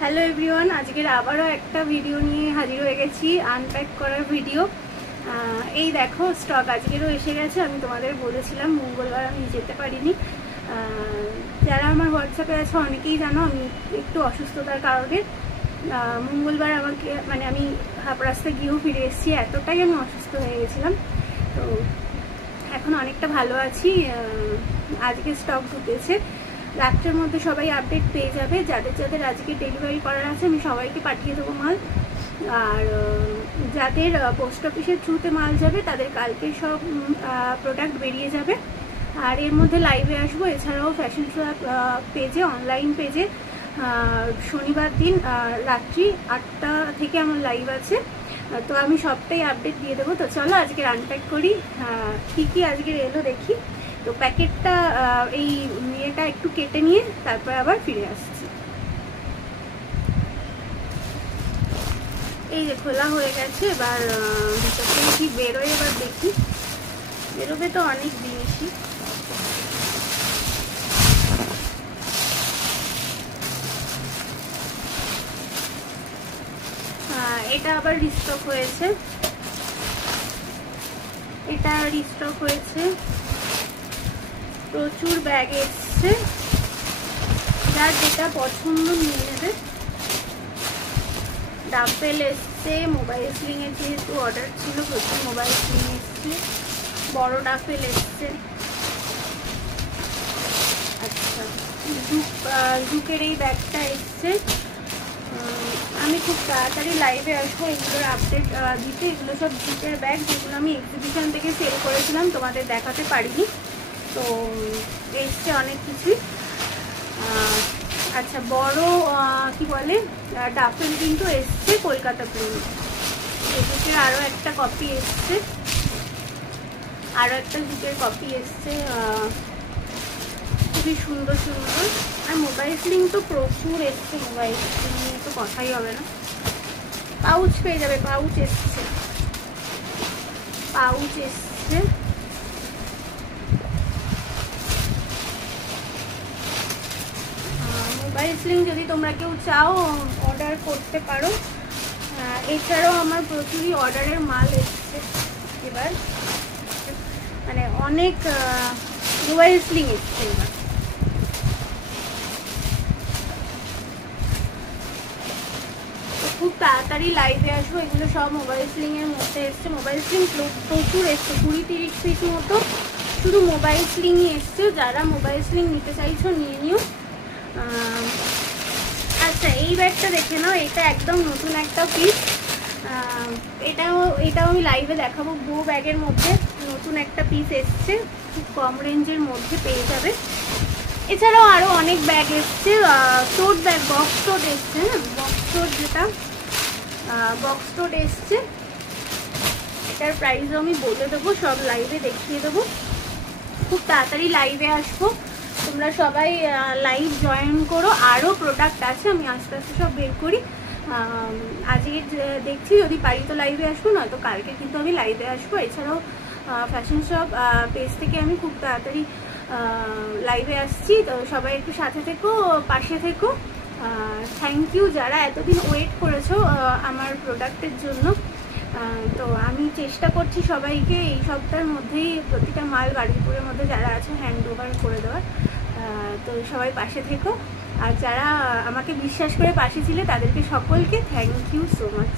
Hello everyone, আজকের আবারও একটা ভিডিও নিয়ে হাজির হয়ে গেছি, আনপ্যাক করার ভিডিও। এই দেখো স্টক আজকেরও এসে গেছে। আমি তোমাদের বলেছিলাম মঙ্গলবার আমি যেতে পারিনি। যারা আমার হোয়াটসঅ্যাপে আছে অনেকেই জানো আমি একটু অসুস্থতার কারণে মঙ্গলবার আমাকে আমি হাফ রাস্তায় গিয়েও ফিরে এসেছি, এতটাই আমি অসুস্থ হয়ে গেছিলাম। তো এখন অনেকটা ভালো আছি। আজকে স্টক ঢুকেছে, রাত্রের মধ্যে সবাই আপডেট পেয়ে যাবে। যাদের যাদের আজকে ডেলিভারি করার আছে আমি সবাইকে পাঠিয়ে দেবো মাল। আর যাদের পোস্ট অফিসের থ্রুতে মাল যাবে তাদের কালকে সব প্রোডাক্ট বেরিয়ে যাবে। আর এর মধ্যে লাইভে আসবো। এছাড়াও ফ্যাশন শো পেজে, অনলাইন পেজে শনিবার দিন রাত্রি 8টা থেকে আমার লাইভ আছে। তো আমি সবটাই আপডেট দিয়ে দেবো। তো চলো আজকে আনপ্যাক করি, কী কী আজকের এলো দেখি। তো প্যাকেটটা এই ইয়েটা একটু কেটে নিয়ে তারপর আবার ফিরে আসছি। এই যে খোলা হয়ে গেছে, এবার ভিতর থেকে কি বেরোয় এবার দেখি। বেরোবে তো অনেক জিনিসই। এটা আবার রিস্টক হয়েছে, এটা রিস্টক হয়েছে। প্রচুর ব্যাগ এসছে, যার যেটা পছন্দ নিয়ে নেবে। ডাফেল এসছে, মোবাইল স্লিং এর যেহেতু অর্ডার ছিল প্রচুর মোবাইল স্লিং এসছে, বড় ডাফেল এসছে। আচ্ছা, জুকের এই ব্যাগটা এসছে। আমি খুব তাড়াতাড়ি লাইভে আসবো এগুলোর আপডেট দিতে। এগুলো সব জুকের ব্যাগ, যেগুলো আমি এক্সিবিশন থেকে সেল করেছিলাম, তোমাদের দেখাতে পারিনি। তো এসছে অনেক কিছুই। আচ্ছা, বড় কি বলে ডাফেল কিন্তু এসছে কলকাতা প্রিন্ট। এদিকে আরও একটা কপি এসছে, আরও একটা জুকের কপি এসছে, খুবই সুন্দর সুন্দর। আর মোবাইল স্লিং তো প্রচুর এসছে, মোবাইল স্লিং নিয়ে তো কথাই হবে না। পাউচ পেয়ে যাবে, পাউচ এসছে, পাউচ এসছে। মোবাইল স্লিং যদি তোমরা কেউ চাও অর্ডার করতে পারো। এছাড়াও আমার প্রচুরই অর্ডারের মাল এসছে এবার, অনেক মোবাইল স্লিং এসছে এবার। খুব তাড়াতাড়ি লাইভে আসবো। এগুলো সব মোবাইল স্লিং এর মধ্যে এসছে। মোবাইল স্লিং প্রচুর এসছে, 20-30 পিস মতো শুধু মোবাইল স্লিংই এসছে। যারা মোবাইল স্লিং নিতে চাইছো নিয়ে নিও। আচ্ছা, এই ব্যাগটা দেখে নাও, এটা একদম নতুন একটা পিস। এটাও আমি লাইভে দেখাবো। বো ব্যাগের মধ্যে নতুন একটা পিস এসছে, খুব কম রেঞ্জের মধ্যে পেয়ে যাবে। এছাড়াও আরও অনেক ব্যাগ এসছে। টোট ব্যাগ, বক্স টোট এসছে, হ্যাঁ বক্স টোট, যেটা বক্স টোট এসছে। এটার প্রাইসও আমি বলে দেবো, সব লাইভে দেখিয়ে দেবো। খুব তাড়াতাড়ি লাইভে আসবো, তোমরা সবাই লাইভ জয়েন করো। আরও প্রোডাক্ট আছে, আমি আস্তে আস্তে সব বের করি। আজকে দেখছি যদি পারি তো লাইভে আসবো, নয়তো কালকে কিন্তু আমি লাইভে আসবো। এছাড়াও ফ্যাশন শপ পেজ থেকে আমি খুব তাড়াতাড়ি লাইভে আসছি। তো সবাই একটু সাথে থেকো, পাশে থেকো। থ্যাংক ইউ যারা এতদিন ওয়েট করেছো আমার প্রোডাক্টের জন্য। তো আমি চেষ্টা করছি সবাইকে এই সপ্তাহের মধ্যেই প্রতিটা মাল গাড়িপুরের মধ্যে যারা আছে হ্যান্ড ওভার করে দেওয়ার। তো সবাই পাশে থেকো। আর যারা আমাকে বিশ্বাস করে পাশে ছিলে তাদেরকে সকলকে থ্যাংক ইউ সো মাচ।